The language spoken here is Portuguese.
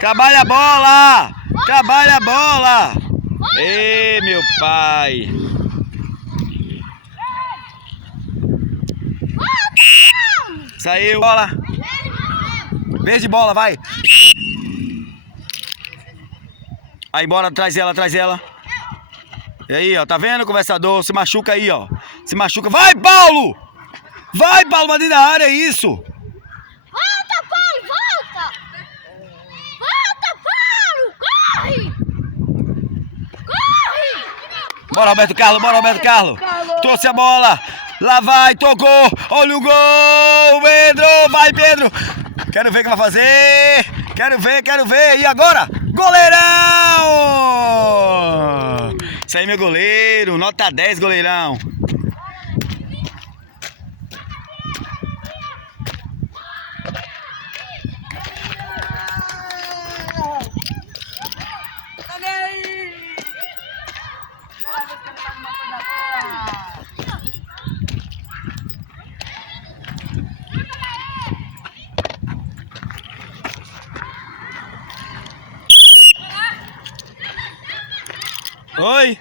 Trabalha a bola! Trabalha a bola! Ei, meu pai! Saiu, bola! Verde bola, vai! Aí, bora, traz ela, traz ela. E aí, ó, tá vendo, conversador? Se machuca aí, ó. Se machuca. Vai, Paulo! Vai, Paulo, pra dentro da área, é isso! Volta, Paulo, volta! Volta, Paulo! Corre! Corre! Bora, Roberto Carlos, bora, Roberto Carlos! Trouxe a bola! Lá vai, tocou! Olha o gol! Pedro! Vai, Pedro! Quero ver o que vai fazer! Quero ver! E agora? Goleirão! Isso aí, meu goleiro! Nota 10, goleirão! Oi!